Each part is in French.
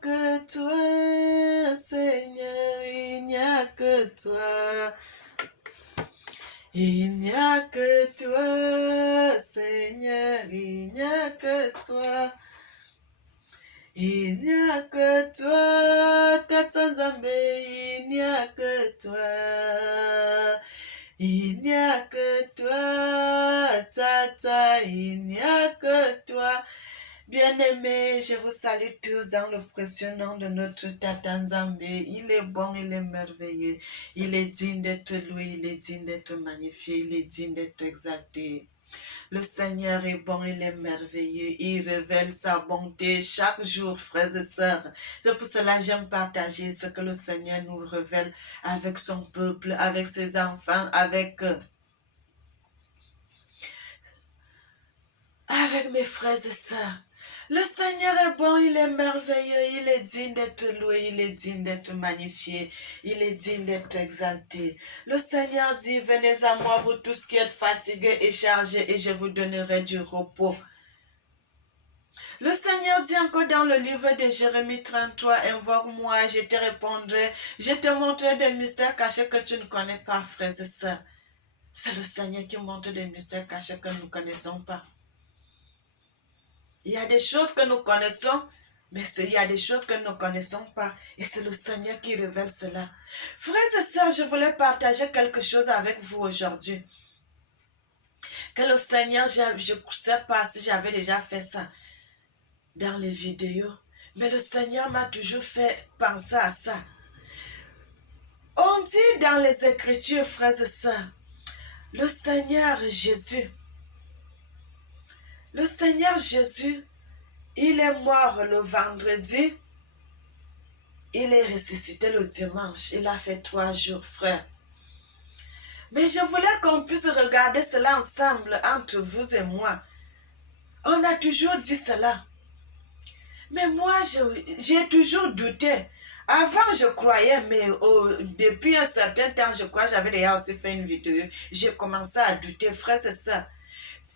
que toi, Seigneur, il n'y a que toi. Il n'y a que toi, Seigneur, il n'y a que toi. Il n'y a que toi, Katanzambe, il n'y a que toi. Il n'y a que toi, Tata, il n'y a que toi. Bien-aimés, je vous salue tous dans le précieux nom de notre Tata Nzambe. Il est bon, il est merveilleux. Il est digne d'être loué, il est digne d'être magnifié, il est digne d'être exalté. Le Seigneur est bon, il est merveilleux, il révèle sa bonté chaque jour, frères et sœurs. C'est pour cela que j'aime partager ce que le Seigneur nous révèle avec son peuple, avec ses enfants, avec mes frères et sœurs. Le Seigneur est bon, il est merveilleux, il est digne d'être loué, il est digne d'être magnifié, il est digne d'être exalté. Le Seigneur dit, venez à moi, vous tous qui êtes fatigués et chargés, et je vous donnerai du repos. Le Seigneur dit encore dans le livre de Jérémie 33, invoque-moi, je te répondrai, je te montrerai des mystères cachés que tu ne connais pas, frères et sœurs. C'est le Seigneur qui montre des mystères cachés que nous ne connaissons pas. Il y a des choses que nous connaissons, mais il y a des choses que nous ne connaissons pas. Et c'est le Seigneur qui révèle cela. Frères et sœurs, je voulais partager quelque chose avec vous aujourd'hui. Que le Seigneur, je ne sais pas si j'avais déjà fait ça dans les vidéos, mais le Seigneur m'a toujours fait penser à ça. On dit dans les Écritures, frères et sœurs, le Seigneur Jésus, il est mort le vendredi, il est ressuscité le dimanche, il a fait 3 jours, frère. Mais je voulais qu'on puisse regarder cela ensemble entre vous et moi. On a toujours dit cela. Mais moi, j'ai toujours douté. Avant, je croyais, mais depuis un certain temps, je crois, j'avais déjà aussi fait une vidéo, j'ai commencé à douter, frère, c'est ça.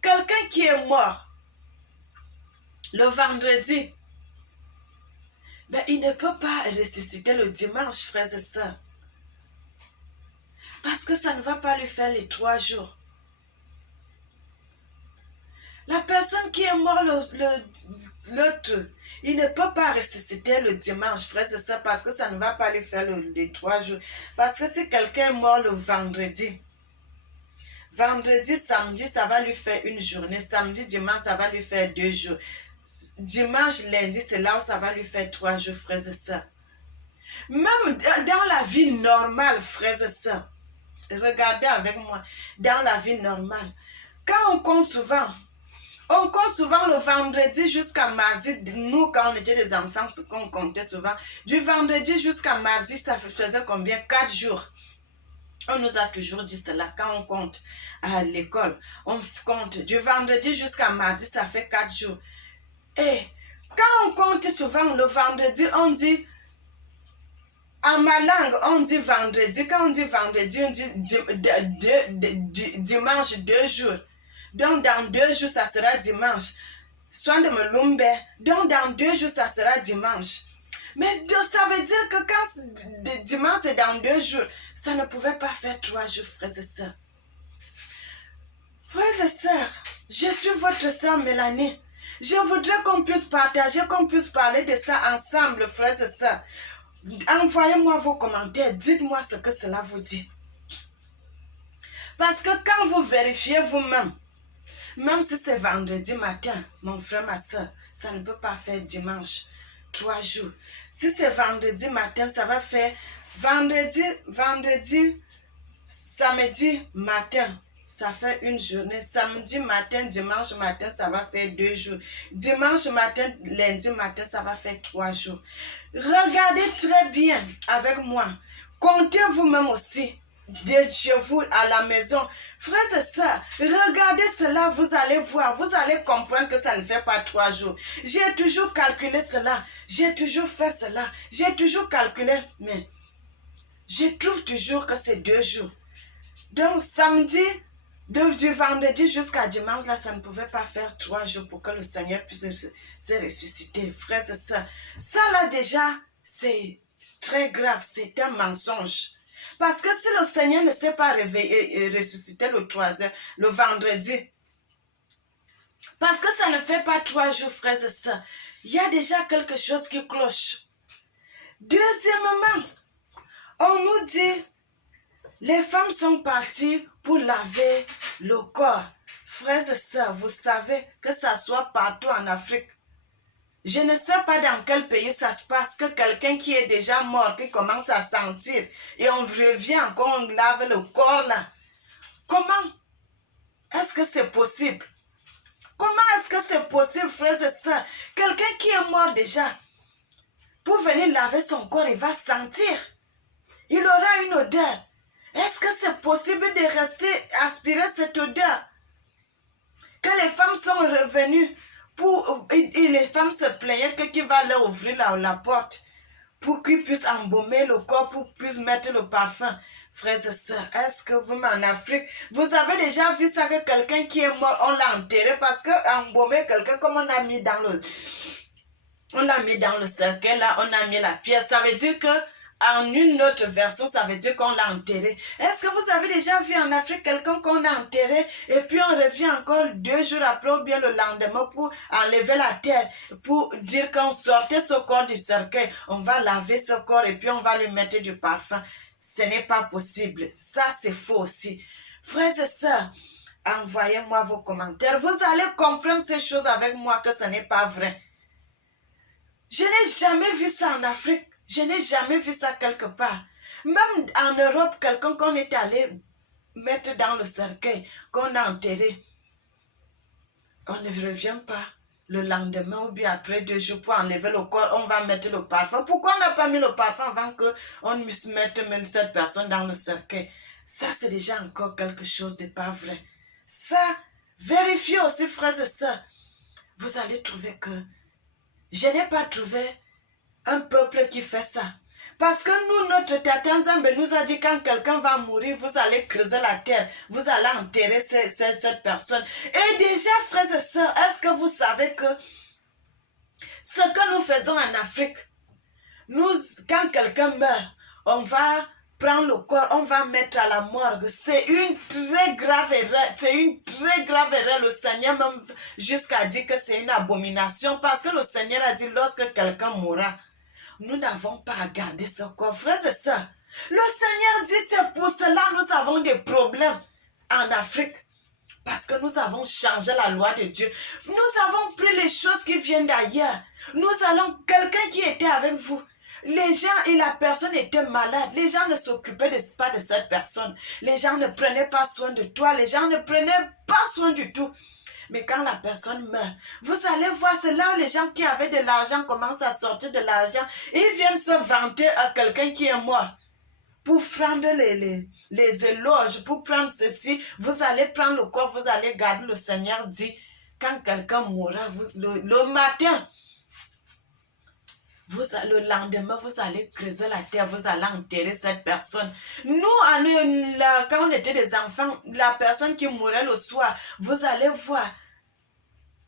Quelqu'un qui est mort le vendredi, mais il ne peut pas ressusciter le dimanche, frère, c'est ça. Parce que ça ne va pas lui faire les 3 jours. La personne qui est morte l'autre, il ne peut pas ressusciter le dimanche, frère, c'est ça, parce que ça ne va pas lui faire les 3 jours. Parce que si quelqu'un est mort le vendredi, samedi, ça va lui faire une journée. Samedi, dimanche, ça va lui faire 2 jours. Dimanche, lundi, c'est là où ça va lui faire 3 jours, frères et sœurs. Même dans la vie normale, frères et sœurs, regardez avec moi, dans la vie normale, quand on compte souvent le vendredi jusqu'à mardi. Nous, quand on était des enfants, ce qu'on comptait souvent, du vendredi jusqu'à mardi, ça faisait combien? 4 jours. On nous a toujours dit cela quand on compte à l'école. On compte du vendredi jusqu'à mardi, ça fait 4 jours. Et quand on compte souvent le vendredi, on dit, en ma langue, on dit vendredi. Quand on dit vendredi, on dit dimanche 2 jours. Donc dans 2 jours, ça sera dimanche. Soit de Melumbe. Donc dans 2 jours, ça sera dimanche. Mais ça veut dire que quand dimanche est dans 2 jours, ça ne pouvait pas faire 3 jours, frères et sœurs. Frères et sœurs, je suis votre sœur Mélanie. Je voudrais qu'on puisse partager, qu'on puisse parler de ça ensemble, frères et sœurs. Envoyez-moi vos commentaires, dites-moi ce que cela vous dit. Parce que quand vous vérifiez vous-même, même si c'est vendredi matin, mon frère, ma soeur, ça ne peut pas faire dimanche, 3 jours. Si c'est vendredi matin, ça va faire vendredi, samedi matin, ça fait une journée. Samedi matin, dimanche matin, ça va faire 2 jours. Dimanche matin, lundi matin, ça va faire 3 jours. Regardez très bien avec moi. Comptez vous-même aussi. De chez vous à la maison. Frères et sœurs, regardez cela, vous allez voir, vous allez comprendre que ça ne fait pas 3 jours. J'ai toujours calculé cela, j'ai toujours fait cela, j'ai toujours calculé, mais je trouve toujours que c'est 2 jours. Donc samedi, Du vendredi jusqu'à dimanche, là, ça ne pouvait pas faire 3 jours pour que le Seigneur puisse se ressusciter. Frères et sœurs, ça là déjà, c'est très grave, c'est un mensonge. Parce que si le Seigneur ne s'est pas réveillé et ressuscité le vendredi, parce que ça ne fait pas 3 jours, frères et sœurs, il y a déjà quelque chose qui cloche. Deuxièmement, on nous dit, les femmes sont parties pour laver le corps. Frères et sœurs, vous savez que ça soit partout en Afrique. Je ne sais pas dans quel pays ça se passe, que quelqu'un qui est déjà mort, qui commence à sentir, et on revient encore, on lave le corps là. Comment est-ce que c'est possible? Comment est-ce que c'est possible, frères et sœurs? Quelqu'un qui est mort déjà, pour venir laver son corps, il va sentir. Il aura une odeur. Est-ce que c'est possible de rester aspirer cette odeur? Que les femmes sont revenues et les femmes se plaignaient que qui va leur ouvrir la porte pour qu'ils puissent embaumer le corps, pour qu'ils puissent mettre le parfum. Frères et sœurs, est-ce que vous, en Afrique, vous avez déjà vu ça, que quelqu'un qui est mort, on l'a enterré parce que embaumer quelqu'un, comme on l'a mis dans le cercueil, là, on a mis la pierre. Ça veut dire que en une autre version, ça veut dire qu'on l'a enterré. Est-ce que vous avez déjà vu en Afrique quelqu'un qu'on a enterré et puis on revient encore 2 jours après ou bien le lendemain pour enlever la terre, pour dire qu'on sortait ce corps du cercueil, on va laver ce corps et puis on va lui mettre du parfum? Ce n'est pas possible. Ça, c'est faux aussi. Frères et sœurs, envoyez-moi vos commentaires. Vous allez comprendre ces choses avec moi que ce n'est pas vrai. Je n'ai jamais vu ça en Afrique. Je n'ai jamais vu ça quelque part. Même en Europe, quelqu'un qu'on est allé mettre dans le cercueil, qu'on a enterré, on ne revient pas le lendemain ou bien après 2 jours pour enlever le corps, on va mettre le parfum. Pourquoi on n'a pas mis le parfum avant qu'on puisse mettre cette personne dans le cercueil? Ça, c'est déjà encore quelque chose de pas vrai. Ça, vérifiez aussi, frères et sœurs. Vous allez trouver que je n'ai pas trouvé un peuple qui fait ça. Parce que nous, notre Tata Nzambe nous a dit, quand quelqu'un va mourir, vous allez creuser la terre, vous allez enterrer cette personne. Et déjà, frères et sœurs, est-ce que vous savez que ce que nous faisons en Afrique, nous, quand quelqu'un meurt, on va prendre le corps, on va mettre à la morgue. C'est une très grave erreur. C'est une très grave erreur. Le Seigneur même jusqu'à dire que c'est une abomination, parce que le Seigneur a dit, lorsque quelqu'un mourra, nous n'avons pas à garder ce corps. Frères et sœurs, le Seigneur dit, c'est pour cela que nous avons des problèmes en Afrique. Parce que nous avons changé la loi de Dieu. Nous avons pris les choses qui viennent d'ailleurs. Nous allons, quelqu'un qui était avec vous, les gens et la personne était malade. Les gens ne s'occupaient pas de cette personne. Les gens ne prenaient pas soin de toi. Les gens ne prenaient pas soin du tout. Mais quand la personne meurt, vous allez voir, c'est là où les gens qui avaient de l'argent commencent à sortir de l'argent. Ils viennent se vanter à quelqu'un qui est mort. Pour prendre les éloges, pour prendre ceci, vous allez prendre le corps, vous allez garder. Le Seigneur dit, quand quelqu'un mourra, le matin, le lendemain, vous allez creuser la terre, vous allez enterrer cette personne. Nous, quand on était des enfants, la personne qui mourait le soir, vous allez voir,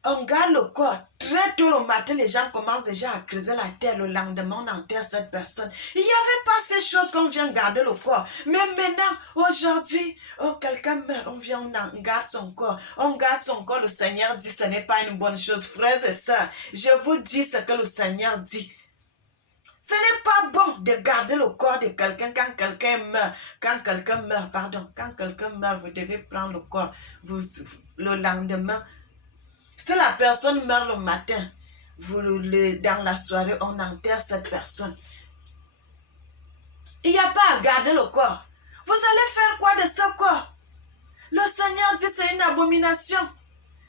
on garde le corps. Très tôt le matin, les gens commencent déjà à creuser la terre. Le lendemain, on enterre cette personne. Il n'y avait pas ces choses qu'on vient garder le corps. Mais maintenant, aujourd'hui, quelqu'un meurt, on vient, on garde son corps. On garde son corps. Le Seigneur dit, ce n'est pas une bonne chose. Frères et sœurs, je vous dis ce que le Seigneur dit. Ce n'est pas bon de garder le corps de quelqu'un quand quelqu'un meurt. Quand quelqu'un meurt, vous devez prendre le corps. Le lendemain, si la personne meurt le matin, dans la soirée, on enterre cette personne. Il n'y a pas à garder le corps. Vous allez faire quoi de ce corps? Le Seigneur dit c'est une abomination.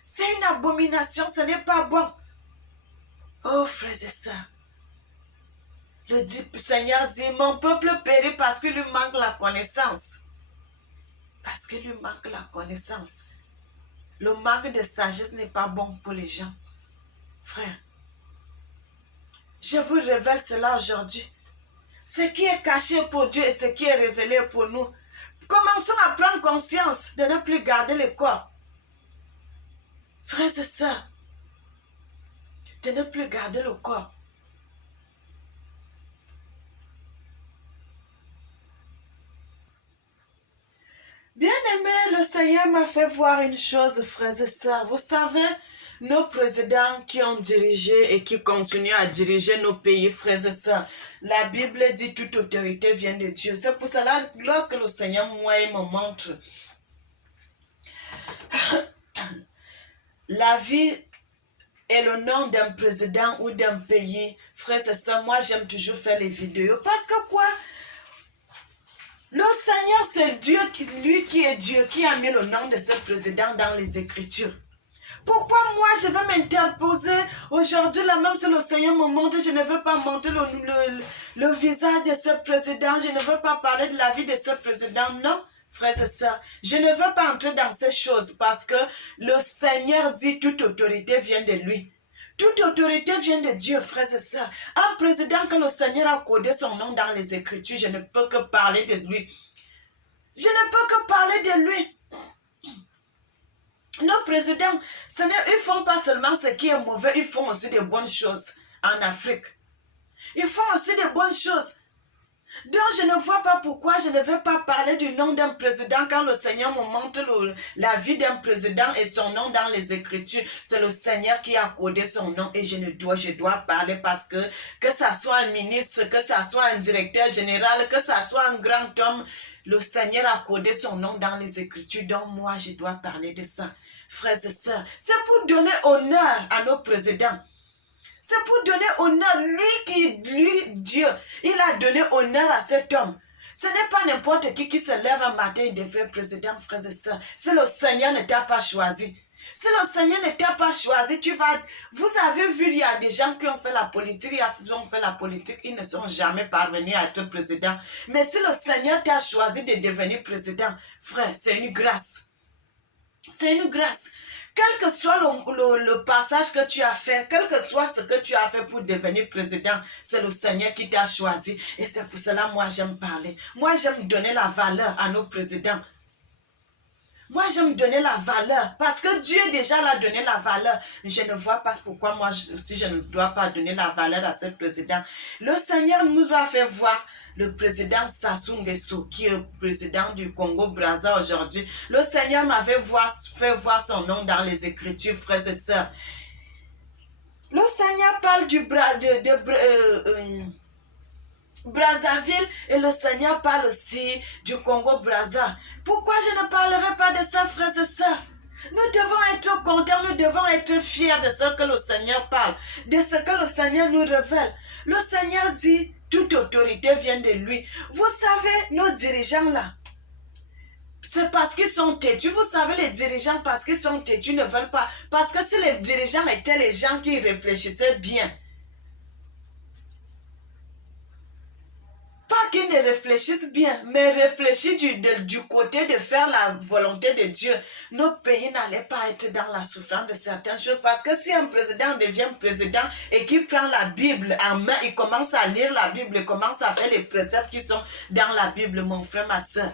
C'est une abomination, ce n'est pas bon. Oh, frères et sœurs. Le Seigneur dit, mon peuple périt parce qu'il lui manque la connaissance. Parce qu'il lui manque la connaissance. Le manque de sagesse n'est pas bon pour les gens. Frère, je vous révèle cela aujourd'hui. Ce qui est caché pour Dieu et ce qui est révélé pour nous. Commençons à prendre conscience de ne plus garder le corps. Frères et sœurs, de ne plus garder le corps. Bien-aimé, le Seigneur m'a fait voir une chose, frères et sœurs. Vous savez, nos présidents qui ont dirigé et qui continuent à diriger nos pays, frères et sœurs, la Bible dit toute autorité vient de Dieu. C'est pour cela, lorsque le Seigneur, moi, il me montre la vie et le nom d'un président ou d'un pays, frères et sœurs, moi, j'aime toujours faire les vidéos. Parce que quoi? Le Seigneur, c'est Dieu, lui qui est Dieu, qui a mis le nom de ce président dans les Écritures. Pourquoi moi, je veux m'interposer aujourd'hui, là même si le Seigneur me montre, je ne veux pas montrer le visage de ce président, je ne veux pas parler de la vie de ce président, non, frères et sœurs, je ne veux pas entrer dans ces choses parce que le Seigneur dit toute autorité vient de lui. Toute autorité vient de Dieu, frères et sœurs. Un président que le Seigneur a codé son nom dans les Écritures, je ne peux que parler de lui. Je ne peux que parler de lui. Nos présidents, ils ne font pas seulement ce qui est mauvais, ils font aussi des bonnes choses en Afrique. Ils font aussi des bonnes choses. Donc je ne vois pas pourquoi je ne vais pas parler du nom d'un président quand le Seigneur me montre la vie d'un président et son nom dans les Écritures. C'est le Seigneur qui a codé son nom et je dois parler parce que ça soit un ministre, que ça soit un directeur général, que ça soit un grand homme, le Seigneur a codé son nom dans les Écritures. Donc moi je dois parler de ça. Frères et sœurs, c'est pour donner honneur à nos présidents. C'est pour donner honneur, lui, Dieu, il a donné honneur à cet homme. Ce n'est pas n'importe qui se lève un matin et devient président, frères et sœurs. Si le Seigneur ne t'a pas choisi, si le Seigneur ne t'a pas choisi, vous avez vu, il y a des gens qui ont fait la politique, ils ne sont jamais parvenus à être président. Mais si le Seigneur t'a choisi de devenir président, frère, c'est une grâce. C'est une grâce. Quel que soit le passage que tu as fait, quel que soit ce que tu as fait pour devenir président, c'est le Seigneur qui t'a choisi. Et c'est pour cela, moi, j'aime parler. Moi, j'aime donner la valeur à nos présidents. Moi, j'aime donner la valeur. Parce que Dieu déjà l'a donné la valeur. Je ne vois pas pourquoi moi aussi, je ne dois pas donner la valeur à ce président. Le Seigneur nous a fait voir le président Sassou Nguesso, qui est président du Congo-Brazza aujourd'hui. Le Seigneur m'avait fait voir son nom dans les Écritures, frères et sœurs. Le Seigneur parle Brazzaville et le Seigneur parle aussi du Congo-Brazza. Pourquoi je ne parlerai pas de ça, frères et sœurs? Nous devons être contents, nous devons être fiers de ce que le Seigneur parle, de ce que le Seigneur nous révèle. Le Seigneur dit, toute autorité vient de lui. Vous savez, nos dirigeants là, c'est parce qu'ils sont têtus. Vous savez, les dirigeants, parce qu'ils sont têtus, ne veulent pas. Parce que si les dirigeants étaient les gens qui réfléchissaient bien, pas qu'ils ne réfléchissent bien, mais réfléchissent du côté de faire la volonté de Dieu. Nos pays n'allaient pas être dans la souffrance de certaines choses. Parce que si un président devient président et qu'il prend la Bible en main, il commence à lire la Bible, il commence à faire les préceptes qui sont dans la Bible, mon frère, ma soeur,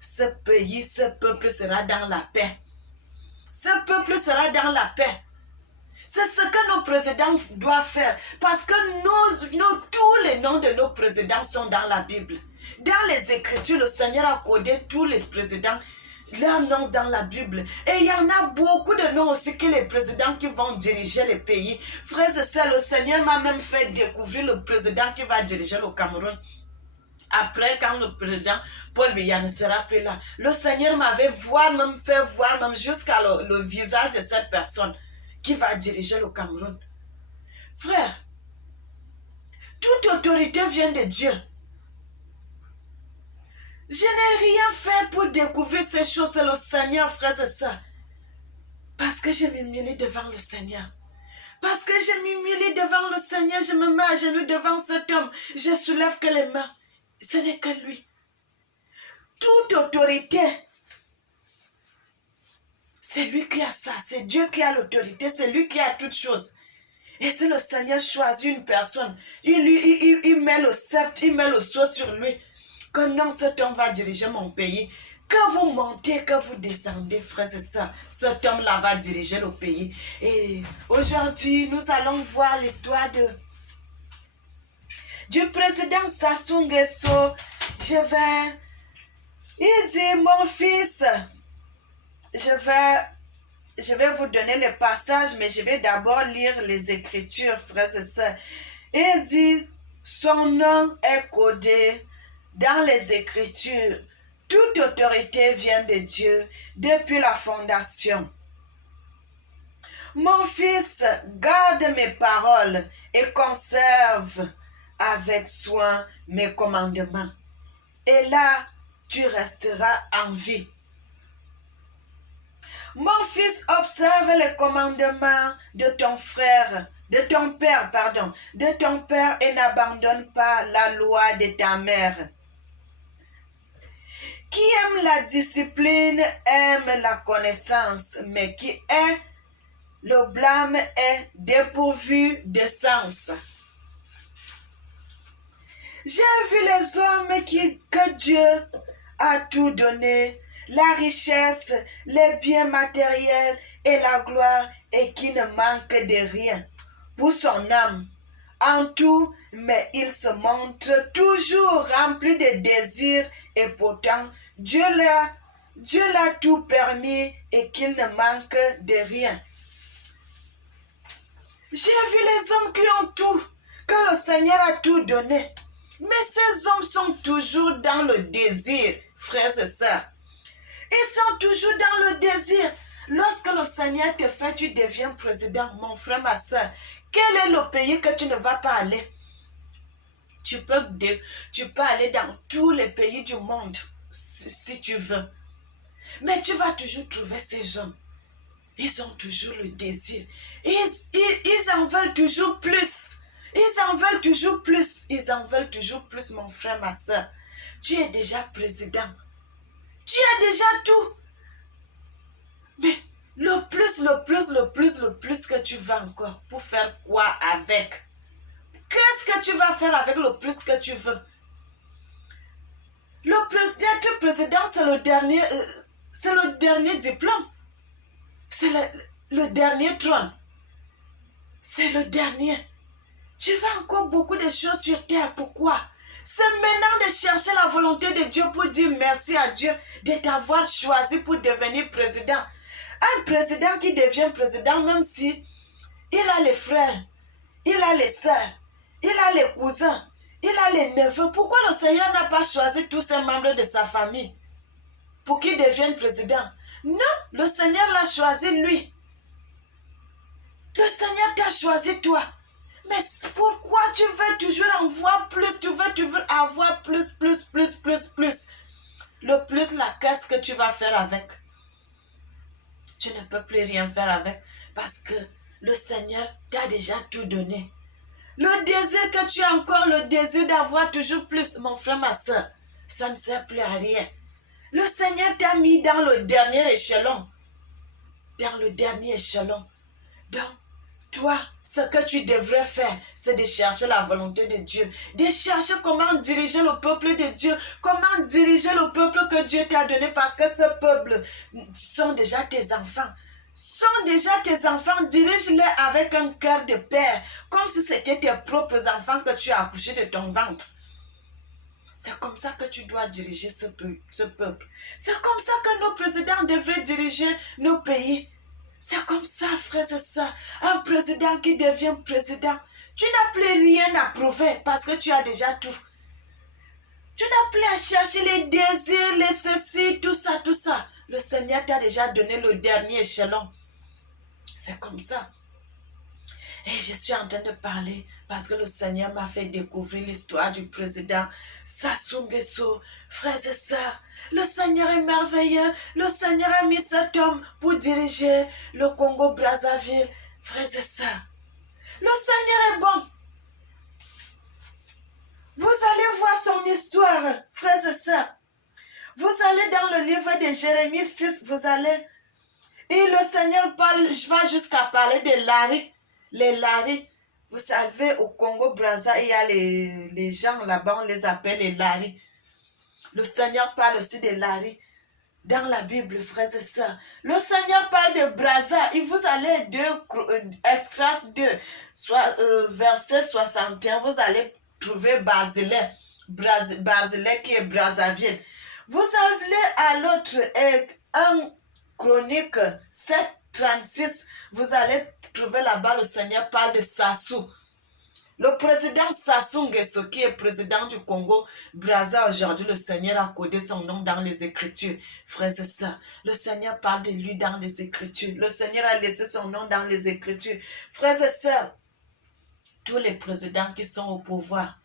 ce pays, ce peuple sera dans la paix. Ce peuple sera dans la paix. C'est ce que nos présidents doivent faire. Parce que tous les noms de nos présidents sont dans la Bible. Dans les Écritures, le Seigneur a codé tous les présidents, leurs noms dans la Bible. Et il y en a beaucoup de noms aussi que les présidents qui vont diriger les pays. Frères et sœurs, le Seigneur m'a même fait découvrir le président qui va diriger le Cameroun. Après, quand le président Paul Biya ne sera plus là, le Seigneur m'avait fait voir même jusqu'à le visage de cette personne qui va diriger le Cameroun. Frère, toute autorité vient de Dieu. Je n'ai rien fait pour découvrir ces choses, c'est le Seigneur, frères et sœurs. Parce que je m'humilie devant le Seigneur. Parce que je m'humilie devant le Seigneur, je me mets à genoux devant cet homme. Je soulève que les mains. Ce n'est que lui. Toute autorité, c'est lui qui a ça. C'est Dieu qui a l'autorité. C'est lui qui a toutes choses. Et si le Seigneur choisit une personne, il met le sceptre, il met le sceau sur lui. Que non, cet homme va diriger mon pays. Que vous montez, que vous descendez, frères et sœurs, cet homme-là va diriger le pays. Et aujourd'hui, nous allons voir l'histoire du président Sassou Nguesso. Il dit, mon fils, je vais vous donner le passage, mais je vais d'abord lire les Écritures, frères et sœurs. Il dit, son nom est codé dans les Écritures. Toute autorité vient de Dieu depuis la fondation. Mon fils, garde mes paroles et conserve avec soin mes commandements. Et là, tu resteras en vie. Mon fils, observe les commandements de ton frère, de ton père et n'abandonne pas la loi de ta mère. Qui aime la discipline aime la connaissance, mais qui est le blâme est dépourvu de sens. J'ai vu les hommes que Dieu a tout donné, la richesse, les biens matériels et la gloire, et qui ne manquent de rien pour son âme. En tout, mais il se montre toujours rempli de désirs, et pourtant Dieu l'a tout permis et qu'il ne manque de rien. J'ai vu les hommes qui ont tout, que le Seigneur a tout donné. Mais ces hommes sont toujours dans le désir, frères et sœurs. Ils sont toujours dans le désir. Lorsque le Seigneur te fait, tu deviens président, mon frère, ma soeur. Quel est le pays que tu ne vas pas aller? Tu peux aller dans tous les pays du monde, si tu veux. Mais tu vas toujours trouver ces gens. Ils ont toujours le désir. Ils en veulent toujours plus. Ils en veulent toujours plus. Ils en veulent toujours plus, mon frère, ma soeur. Tu es déjà président. Tu as déjà tout. Mais le plus que tu veux encore, pour faire quoi avec? Qu'est-ce que tu vas faire avec le plus que tu veux? Être président, c'est le dernier diplôme. C'est le dernier trône. C'est le dernier. Tu veux encore beaucoup de choses sur terre. Pourquoi? C'est maintenant de chercher la volonté de Dieu pour dire merci à Dieu de t'avoir choisi pour devenir président. Un président qui devient président, même si il a les frères, il a les sœurs, il a les cousins, il a les neveux. Pourquoi le Seigneur n'a pas choisi tous ces membres de sa famille pour qu'ils deviennent président? Non, le Seigneur l'a choisi lui. Le Seigneur t'a choisi toi. Mais pourquoi tu veux toujours en voir plus? Tu veux avoir plus. Le plus là, qu'est-ce que tu vas faire avec? Tu ne peux plus rien faire avec parce que le Seigneur t'a déjà tout donné. Le désir que tu as encore, le désir d'avoir toujours plus, mon frère, ma soeur, ça ne sert plus à rien. Le Seigneur t'a mis dans le dernier échelon. Dans le dernier échelon. Donc, toi, ce que tu devrais faire, c'est de chercher la volonté de Dieu. De chercher comment diriger le peuple de Dieu. Comment diriger le peuple que Dieu t'a donné. Parce que ce peuple sont déjà tes enfants. Dirige-les avec un cœur de père. Comme si c'était tes propres enfants que tu as accouchés de ton ventre. C'est comme ça que tu dois diriger ce peuple. C'est comme ça que nos présidents devraient diriger nos pays. C'est comme ça, frères et sœurs. Un président qui devient président, tu n'as plus rien à prouver parce que tu as déjà tout. Tu n'as plus à chercher les désirs, les ceci, tout ça. Le Seigneur t'a déjà donné le dernier échelon. C'est comme ça. Et je suis en train de parler parce que le Seigneur m'a fait découvrir l'histoire du président Sassou Nguesso. Frères et sœurs, le Seigneur est merveilleux. Le Seigneur a mis cet homme pour diriger le Congo-Brazzaville. Frères et sœurs, le Seigneur est bon. Vous allez voir son histoire, frères et sœurs. Vous allez dans le livre de Jérémie 6, et le Seigneur va jusqu'à parler de Lari. Les Lari, vous savez, au Congo-Brazza, il y a les gens là-bas, on les appelle les Lari. Le Seigneur parle aussi de Lari. dans la Bible, frères et sœurs. Le Seigneur parle de Brazza. Et vous allez Extras 2, verset 61, vous allez trouver Barzillai. Barzillai qui est Brazzaville. Vous allez à l'autre, 1 Chronique 7, 36, vous allez trouver là-bas, le Seigneur parle de Sassou. Le président Sassou Nguesso, qui est président du Congo, Brazza aujourd'hui, le Seigneur a codé son nom dans les Écritures. Frères et sœurs, le Seigneur parle de lui dans les Écritures. Le Seigneur a laissé son nom dans les Écritures. Frères et sœurs, tous les présidents qui sont au pouvoir,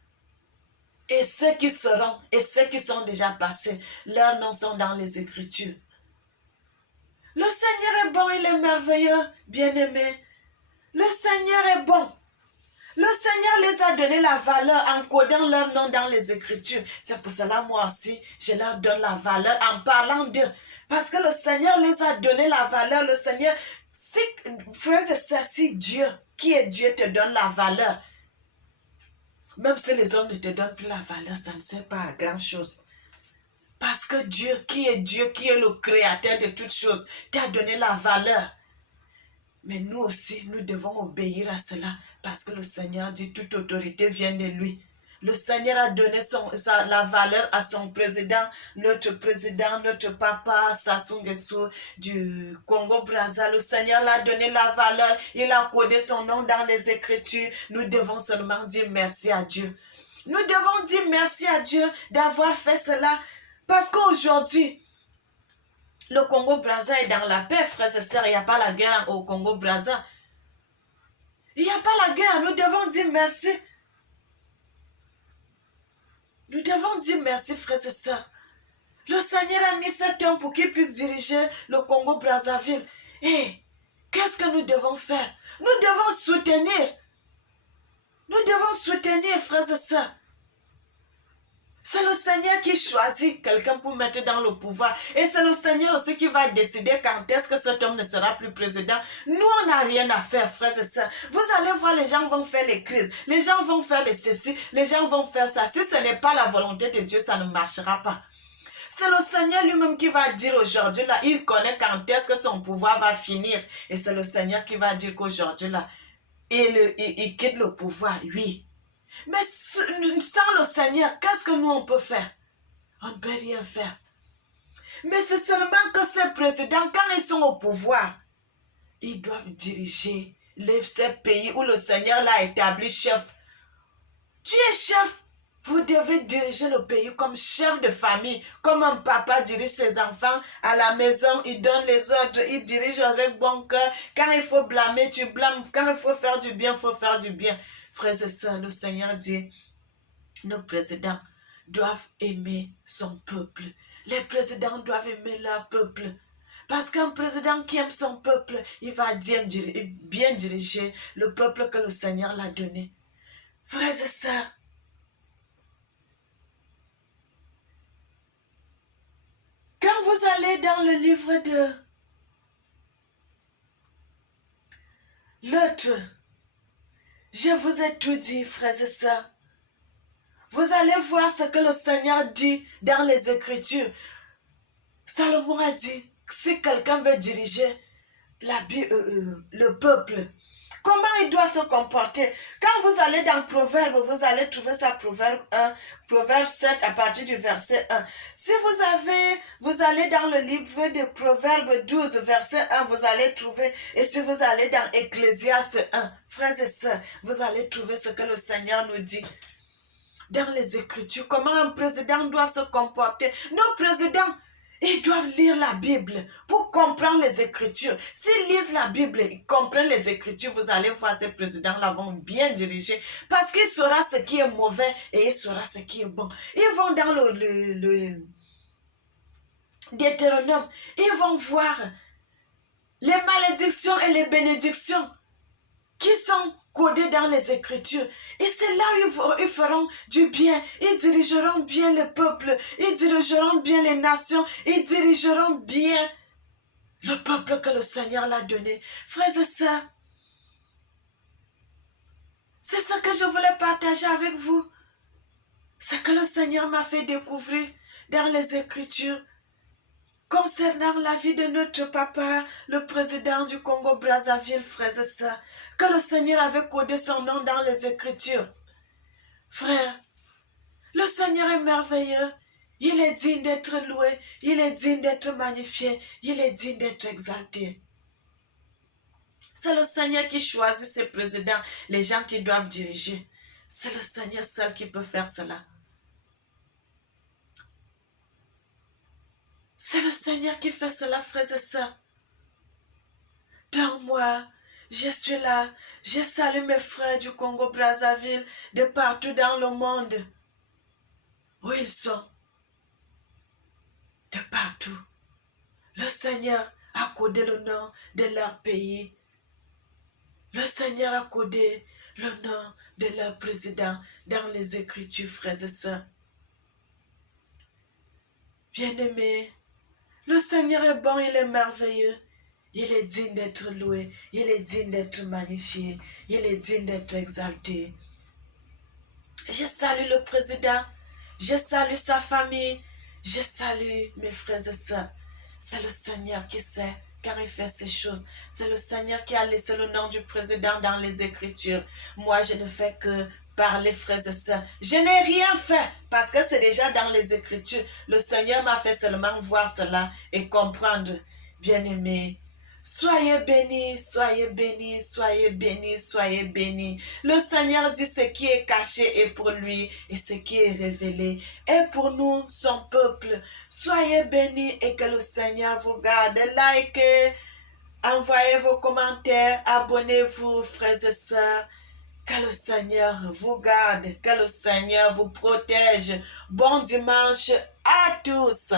et ceux qui seront, et ceux qui sont déjà passés, leurs noms sont dans les Écritures. Le Seigneur est bon, il est merveilleux, bien-aimé. Le Seigneur est bon. Le Seigneur les a donné la valeur en codant leur nom dans les Écritures. C'est pour cela, moi aussi, je leur donne la valeur en parlant d'eux. Parce que le Seigneur les a donné la valeur. Le Seigneur, si, frères et sœurs, si Dieu, qui est Dieu, te donne la valeur, même si les hommes ne te donnent plus la valeur, ça ne sert pas à grand-chose. Parce que Dieu, qui est le créateur de toutes choses, t'a donné la valeur. Mais nous aussi, nous devons obéir à cela. Parce que le Seigneur dit toute autorité vient de lui. Le Seigneur a donné la valeur à son président, notre papa Sassou Nguesso du Congo-Brazza. Le Seigneur l'a donné la valeur. Il a codé son nom dans les Écritures. Nous devons seulement dire merci à Dieu. Nous devons dire merci à Dieu d'avoir fait cela. Parce qu'aujourd'hui, le Congo-Brazza est dans la paix, frères et sœurs. Il n'y a pas la guerre au Congo-Brazza. Il n'y a pas la guerre. Nous devons dire merci. Nous devons dire merci, frères et sœurs. Le Seigneur a mis cet homme pour qu'il puisse diriger le Congo-Brazzaville. Et qu'est-ce que nous devons faire? Nous devons soutenir. Nous devons soutenir, frères et sœurs. C'est le Seigneur qui choisit quelqu'un pour mettre dans le pouvoir. Et c'est le Seigneur aussi qui va décider quand est-ce que cet homme ne sera plus président. Nous, on n'a rien à faire, frères et sœurs. Vous allez voir, les gens vont faire les crises. Les gens vont faire les ceci. Les gens vont faire ça. Si ce n'est pas la volonté de Dieu, ça ne marchera pas. C'est le Seigneur lui-même qui va dire aujourd'hui, là, il connaît quand est-ce que son pouvoir va finir. Et c'est le Seigneur qui va dire qu'aujourd'hui, là, il quitte le pouvoir, oui. Mais sans le Seigneur, qu'est-ce que nous on peut faire? On ne peut rien faire. Mais c'est seulement que ces présidents, quand ils sont au pouvoir, ils doivent diriger ces pays où le Seigneur l'a établi chef. Tu es chef, vous devez diriger le pays comme chef de famille, comme un papa dirige ses enfants à la maison, il donne les ordres, il dirige avec bon cœur. Quand il faut blâmer, tu blâmes. Quand il faut faire du bien, il faut faire du bien. Frères et sœurs, le Seigneur dit, nos présidents doivent aimer son peuple. Les présidents doivent aimer leur peuple. Parce qu'un président qui aime son peuple, il va bien diriger le peuple que le Seigneur l'a donné. Frères et sœurs, quand vous allez dans le livre de l'autre, je vous ai tout dit, frères et sœurs. Vous allez voir ce que le Seigneur dit dans les Écritures. Salomon a dit, si quelqu'un veut diriger le peuple, comment il doit se comporter? Quand vous allez dans Proverbe, vous allez trouver ça, Proverbe 1, Proverbe 7, à partir du verset 1. Si vous allez dans le livre de Proverbe 12, verset 1, vous allez trouver, et si vous allez dans Ecclésiaste 1, frères et sœurs, vous allez trouver ce que le Seigneur nous dit dans les Écritures, comment un président doit se comporter. Nos présidents, ils doivent lire la Bible pour comprendre les Écritures. S'ils lisent la Bible, ils comprennent les Écritures, vous allez voir ces présidents-là vont bien diriger parce qu'ils sauront ce qui est mauvais et ils sauront ce qui est bon. Ils vont dans le Deutéronome, ils vont voir les malédictions et les bénédictions qui sont codées dans les Écritures. Et c'est là où ils feront du bien. Ils dirigeront bien le peuple. Ils dirigeront bien les nations. Ils dirigeront bien le peuple que le Seigneur l'a donné. Frères et sœurs, c'est ce que je voulais partager avec vous. Ce que le Seigneur m'a fait découvrir dans les Écritures. concernant la vie de notre papa, le président du Congo-Brazzaville, frères et sœurs, que le Seigneur avait codé son nom dans les Écritures. Frère, le Seigneur est merveilleux. Il est digne d'être loué. Il est digne d'être magnifié. Il est digne d'être exalté. C'est le Seigneur qui choisit ses présidents, les gens qui doivent diriger. C'est le Seigneur seul qui peut faire cela. C'est le Seigneur qui fait cela, frères et sœurs. Donc moi, je suis là. Je salue mes frères du Congo-Brazzaville, de partout dans le monde. Où ils sont. De partout. Le Seigneur a codé le nom de leur pays. Le Seigneur a codé le nom de leur président dans les Écritures, frères et sœurs. Bien-aimés, le Seigneur est bon, il est merveilleux. Il est digne d'être loué, il est digne d'être magnifié, il est digne d'être exalté. Je salue le président, je salue sa famille, je salue mes frères et sœurs. C'est le Seigneur qui sait quand il fait ces choses. C'est le Seigneur qui a laissé le nom du président dans les Écritures. Moi, je ne fais que parler, frères et sœurs. Je n'ai rien fait parce que c'est déjà dans les Écritures. Le Seigneur m'a fait seulement voir cela et comprendre. Bien-aimés, soyez bénis, soyez bénis, soyez bénis, soyez bénis. Le Seigneur dit ce qui est caché est pour lui et ce qui est révélé est pour nous, son peuple. Soyez bénis et que le Seigneur vous garde. Likez, envoyez vos commentaires, abonnez-vous, frères et sœurs. Que le Seigneur vous garde, que le Seigneur vous protège. Bon dimanche à tous.